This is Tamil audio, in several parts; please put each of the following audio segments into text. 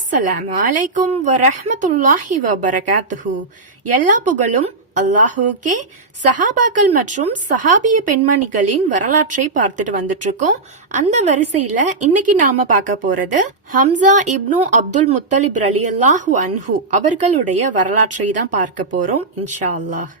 அஸ்ஸலாமு அலைக்கும் வரஹமத்துல்லாஹி வபரகாத்துஹு. எல்லா புகழும் அல்லாஹுக்கே சஹாபாக்கள் மற்றும் சஹாபிய பெண்மணிகளின் வரலாற்றை பார்த்துட்டு வந்துட்டு இருக்கோம் அந்த வரிசையில இன்னைக்கு நாம பார்க்க போறது ஹம்சா இப்னு அப்துல் முத்தலிப் அலி அல்லாஹு அன்ஹு அவர்களுடைய வரலாற்றை தான் பார்க்க போறோம் இன்ஷா அல்லாஹ்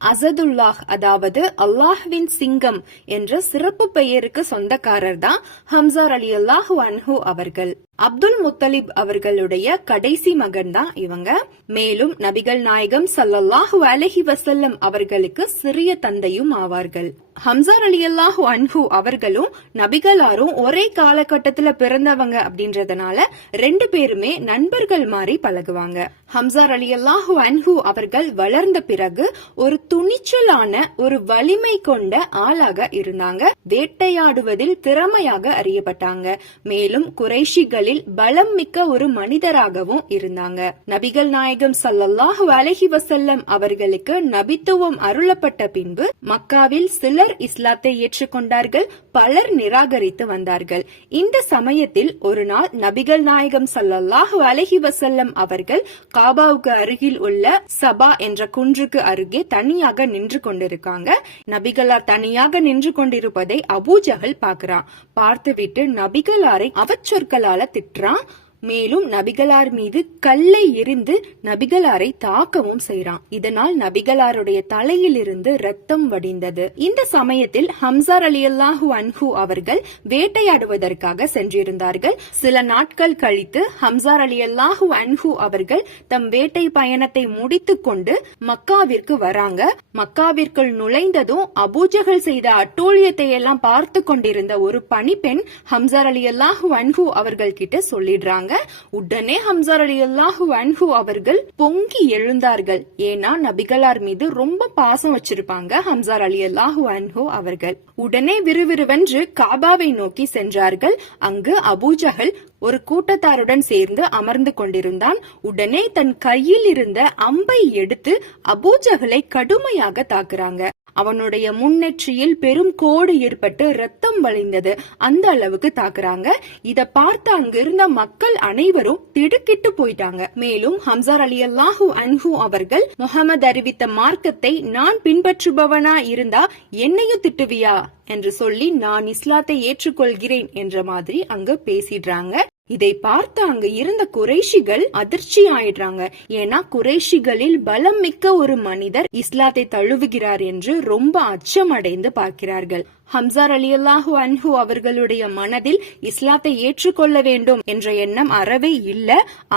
அசதுல்லாஹ் அதாவது அல்லாஹ்வின் சிங்கம் என்ற சிறப்பு பெயருக்கு சொந்தக்காரர் தான் ஹம்சார் அலி அல்லாஹு அன்ஹு அவர்கள். அப்துல் முத்தலிப் அவர்களுடைய கடைசி மகன் தான் இவங்க. மேலும் நபிகள் நாயகம் சல்லல்லாஹு அலஹி வசல்லம் அவர்களுக்கு சிறிய தந்தையும் ஆவார்கள். ஹம்சார் அலி அல்லாஹு அன்ஹு அவர்களும் நபிகளாரும் ஒரே காலகட்டத்துல பிறந்தவங்க அப்படின்றதுனால ரெண்டு பேருமே நண்பர்கள் மாதிரி பழகுவாங்க. ஹம்சார் அலி அல்லாஹு அன்ஹு அவர்கள் வளர்ந்த பிறகு ஒரு துணிச்சலான ஒரு வலிமை கொண்ட ஆளாக இருந்தாங்க. வேட்டையாடுவதில் திறமையாக அறியப்பட்டாங்க. மேலும் குறைஷிகள் குறைஷிகளில் பலம் மிக்க ஒரு மனிதராகவும் இருந்தாங்க. நபிகள் நாயகம் ஸல்லல்லாஹு அலஹி வசல்லம் அவர்களுக்கு நபித்துவம் அருளப்பட்ட பின்பு மக்காவில் சிலர் இஸ்லாத்தை ஏற்றுக்கொண்டார்கள் பலர் நிராகரித்து வந்தார்கள். இந்த சமயத்தில் ஒரு நாள் நபிகள் நாயகம் சல்லல்லாஹு அலஹி வசல்லம் அவர்கள் காபாவுக்கு அருகில் உள்ள சபா என்ற குன்றுக்கு அருகே தனியாக நின்று கொண்டிருக்காங்க. நபிகளார் தனியாக நின்று கொண்டிருப்பதை அபூஜகல் பார்க்கிறான். பார்த்துவிட்டு நபிகளாரை அவச்சொற்களால திட்டுறான். மேலும் நபிகளார் மீது கல்லை எரிந்து நபிகளாரை தாக்கவும் செய்றான் இதனால் நபிகளாருடைய தலையிலிருந்து ரத்தம் வடிந்தது. இந்த சமயத்தில் ஹம்சார் அலி அல்லாஹு அன்ஹு அவர்கள் வேட்டையாடுவதற்காக சென்றிருந்தார்கள். சில நாட்கள் கழித்து ஹம்சார் அலி அல்லாஹு அன்ஹு அவர்கள் தம் வேட்டை பயணத்தை முடித்துக் கொண்டு மக்காவிற்கு வராங்க. மக்காவிற்குள் நுழைந்ததும் அபூஜகள் செய்த அட்டூழியத்தை எல்லாம் பார்த்து கொண்டிருந்த ஒரு பணிப்பெண் ஹம்சார் அலி அல்லாஹு அன்ஹு அவர்கள் கிட்ட சொல்லிடுறாங்க. சொல்றாங்க. உடனே ஹம்சார் அலி அல்லாஹு அன்ஹு அவர்கள் பொங்கி எழுந்தார்கள். ஏன்னா நபிகளார் மீது ரொம்ப பாசம் வச்சிருப்பாங்க ஹம்சார் அலி அல்லாஹு அன்ஹு அவர்கள். உடனே விறுவிறுவென்று காபாவை நோக்கி சென்றார்கள். அங்கு அபூஜகல் ஒரு கூட்டத்தாருடன் சேர்ந்து அமர்ந்து கொண்டிருந்தான். உடனே தன் கையில் இருந்த அம்பை எடுத்து அபூஜஹலை கடுமையாக தாக்குறாங்க. அவனுடைய முன்னெற்றியில் பெரும் கோடு ஏற்பட்டு ரத்தம் வழிந்தது. அந்த அளவுக்கு தாக்குறாங்க. இத பார்த்து அங்கிருந்த மக்கள் அனைவரும் திடுக்கிட்டு போயிட்டாங்க. மேலும் ஹம்சார் அலி அல்லாஹூ அன்ஹு அவர்கள் முகமது அறிவித்த மார்க்கத்தை நான் பின்பற்றுபவனா இருந்தா என்னையும் திட்டுவியா? என்று சொல்லி நான் இஸ்லாத்தை ஏற்றுக்கொள்கிறேன் என்ற மாதிரி அங்க பேசிடுறாங்க. இதை பார்த்து அங்க இருந்த குறைஷிகள் அதிர்ச்சி ஆயிடுறாங்க ஏன்னா குறைஷிகளில் பலம் மிக்க ஒரு மனிதர் இஸ்லாத்தை தழுவுகிறார் என்று ரொம்ப அச்சமடைந்து பார்க்கிறார்கள். ஹம்சார் அலி அல்லாஹு அன்ஹு அவர்களுடைய மனதில் இஸ்லாத்தை ஏற்றுக்கொள்ள வேண்டும் என்ற எண்ணம் அறவே இல்ல.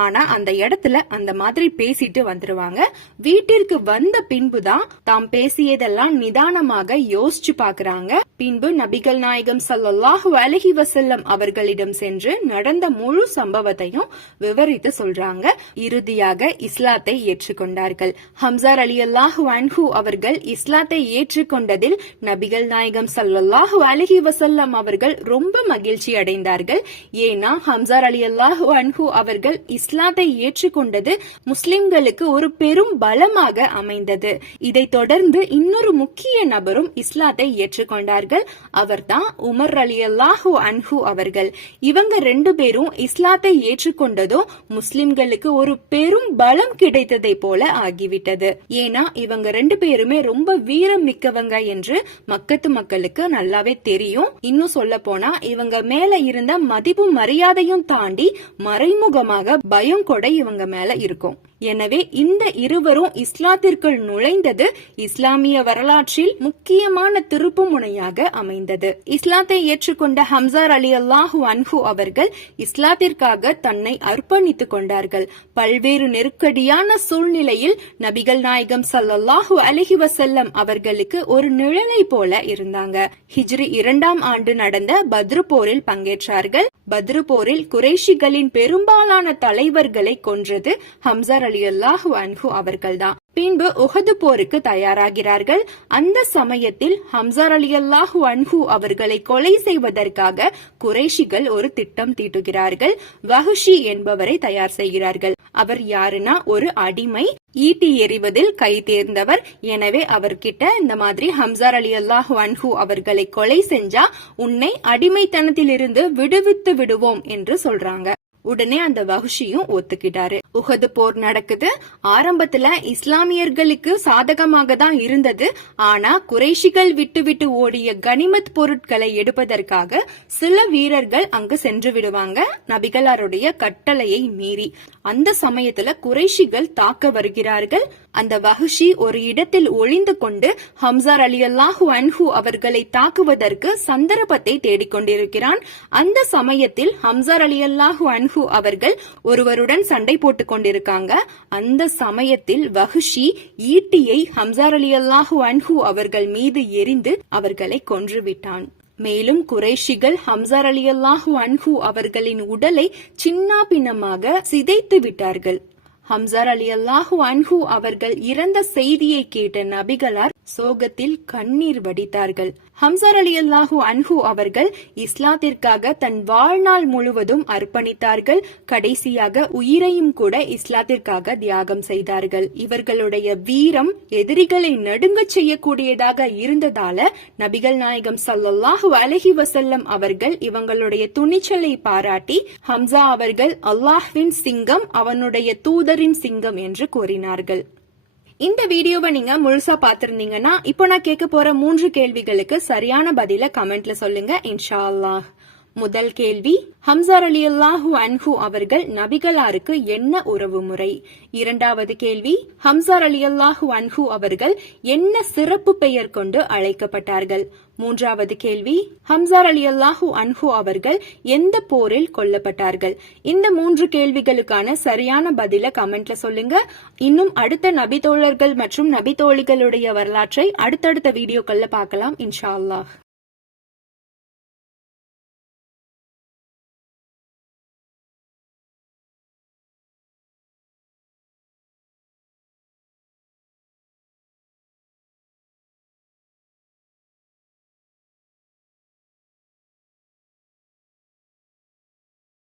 ஆனா அந்த இடத்துல அந்த மாதிரி பேசிட்டு வந்துருவாங்க. வீட்டிற்கு வந்த பின்புதான் தாம் பேசியதெல்லாம் நிதானமாக யோசிச்சு பாக்குறாங்க. பின்பு நபிகள் நாயகம் ஸல்லல்லாஹு அலஹி வசல்லம் அவர்களிடம் சென்று நடந்த முழு சம்பவத்தையும் விவரித்து சொல்றாங்க. இறுதியாக இஸ்லாத்தை ஏற்றுக்கொண்டார்கள். ஹம்சார் அலி அல்லாஹு அன்ஹு அவர்கள் இஸ்லாத்தை ஏற்றுக்கொண்டதில் நபிகள் நாயகம் அல்லாஹு அலிஹி வசல்லம் அவர்கள் ரொம்ப மகிழ்ச்சி அடைந்தார்கள். ஏன்னா ஹம்சார் அலி அல்லாஹு அன்ஹு அவர்கள் இஸ்லாத்தை ஏற்றுக்கொண்டது முஸ்லிம்களுக்கு ஒரு பெரும் பலமாக அமைந்தது. இதைத் தொடர்ந்து இன்னொரு முக்கிய நபரும் இஸ்லாத்தை ஏற்றுக்கொண்டார்கள். அவர்தான் உமர் அலி அல்லாஹு அன்ஹு அவர்கள். இவங்க ரெண்டு பேரும் இஸ்லாத்தை ஏற்றுக்கொண்டதும் முஸ்லிம்களுக்கு ஒரு பெரும் பலம் கிடைத்ததை போல ஆகிவிட்டது. ஏன்னா இவங்க ரெண்டு பேருமே ரொம்ப வீரம் மிக்கவங்க என்று மக்கத்து மக்களுக்கு நல்லாவே தெரியும். இன்னும் சொல்ல போனா இவங்க மேல இருந்த மதிப்பும் மரியாதையும் தாண்டி மறைமுகமாக பயம் கூட இவங்க மேல இருக்கும். எனவே இந்த இருவரும் இஸ்லாத்திற்குள் நுழைந்தது இஸ்லாமிய வரலாற்றில் முக்கியமான திருப்பு முனையாக அமைந்தது. இஸ்லாத்தை ஏற்றுக்கொண்ட ஹம்சார் அலி அல்லாஹு அன்ஹு அவர்கள் இஸ்லாத்திற்காக தன்னை அர்ப்பணித்துக் கொண்டார்கள். பல்வேறு நெருக்கடியான சூழ்நிலையில் நபிகள் நாயகம் ஸல்லல்லாஹு அலஹி வசல்லம் அவர்களுக்கு ஒரு நிழலை போல இருந்தாங்க. ஹிஜ்ரி இரண்டாம் ஆண்டு நடந்த பத்ரு போரில் பங்கேற்றார்கள். பத்ரு போரில் குறைஷிகளின் பெரும்பாலான தலைவர்களை கொன்றது ஹம்சார் அலி அல்லாஹு அன்ஹு அவர்கள்தான். பின்பு உகது போருக்கு தயாராகிறார்கள். அந்த சமயத்தில் ஹம்சார் அலி அல்லாஹு அன்ஹு அவர்களை கொலை செய்வதற்காக குறைஷிகள் ஒரு திட்டம் தீட்டுகிறார்கள். வஹுஷி என்பவரை தயார் செய்கிறார்கள். அவர் யாருன்னா ஒரு அடிமை. ஈட்டி எறிவதில் கை தேர்ந்தவர். எனவே அவர்கிட்ட இந்த மாதிரி ஹம்சார் அலி அல்லாஹு அன்ஹு அவர்களை கொலை செஞ்சா உன்னை அடிமைத்தனத்திலிருந்து விடுவித்து விடுவோம் என்று சொல்றாங்க. உடனே அந்த வகுஷியும் ஒத்துக்கிட்டாரு. உகது போர் நடக்குது. ஆரம்பத்துல இஸ்லாமியர்களுக்கு சாதகமாக தான் இருந்தது. ஆனா குறைஷிகள் விட்டு விட்டு ஓடிய கனிமத் பொருட்களை எடுப்பதற்காக சில வீரர்கள் அங்கு சென்று விடுவாங்க. நபிகளாருடைய கட்டளையை மீறி. அந்த சமயத்துல குறைஷிகள் தாக்க வருகிறார்கள். அந்த வஹுஷி ஒரு இடத்தில் ஒளிந்து கொண்டு ஹம்சார் அலி அல்லாஹு அன்ஹு அவர்களை தாக்குவதற்கு சந்தர்ப்பத்தை தேடிக்கொண்டிருக்கிறான். அந்த சமயத்தில் ஹம்சார் அலி அல்லாஹு அன்ஹு அவர்கள் ஒருவருடன் சண்டை போட்டுக் கொண்டிருக்காங்க. அந்த சமயத்தில் வஹுஷி ஈட்டியை ஹம்சார் அலி அல்லாஹு அன்ஹு அவர்கள் மீது எரிந்து அவர்களை கொன்றுவிட்டான். மேலும் குறைஷிகள் ஹம்சார் அலி அல்லாஹு அன்ஹு அவர்களின் உடலை சின்னா பின்னமாக சிதைத்து விட்டார்கள். ஹம்சார் அலி அல்லாஹு அன்ஹு அவர்கள் இறந்த செய்தியை கேட்ட நபிகளார் சோகத்தில் கண்ணீர் வடித்தார்கள். ஹம்சார் அலி அல்லாஹு அன்ஹு அவர்கள் இஸ்லாத்திற்காக தன் வாழ்நாள் முழுவதும் அர்ப்பணித்தார்கள். கடைசியாக உயிரையும் கூட இஸ்லாத்திற்காக தியாகம் செய்தார்கள். இவர்களுடைய வீரம் எதிரிகளை நடுங்கச் செய்யக்கூடியதாக இருந்ததால நபிகள் நாயகம் சல்லாஹு அலஹி வசல்லம் அவர்கள் இவங்களுடைய துணிச்சலை பாராட்டி ஹம்சா அவர்கள் அல்லாஹ்வின் சிங்கம் அவனுடைய தூதரின் சிங்கம் என்று கூறினார்கள். இந்த வீடியோவை நீங்க முழுசா பாத்திருந்தீங்கன்னா இப்போ நான் கேட்க போற மூன்று கேள்விகளுக்கு சரியான பதில கமெண்ட்ல சொல்லுங்க இன்ஷா அல்லாஹ். முதல் கேள்வி ஹம்சார் அலி அல்லாஹு அன்ஹு அவர்கள் நபிகளாருக்கு என்ன உறவு முறை இரண்டாவது கேள்வி ஹம்சார் அலி அல்லாஹு அன்ஹு அவர்கள் என்ன சிறப்பு பெயர் கொண்டு அழைக்கப்பட்டார்கள்? மூன்றாவது கேள்வி ஹம்சார் அலி அல்லாஹு அன்ஹு அவர்கள் எந்த போரில் கொல்லப்பட்டார்கள்? இந்த மூன்று கேள்விகளுக்கான சரியான பதில கமெண்ட்ல சொல்லுங்க. இன்னும் அடுத்த நபி தோழர்கள் மற்றும் நபி தோழிகளுடைய வரலாற்றை அடுத்தடுத்த வீடியோக்கள்ல பார்க்கலாம் இன்ஷா அல்லாஹ்.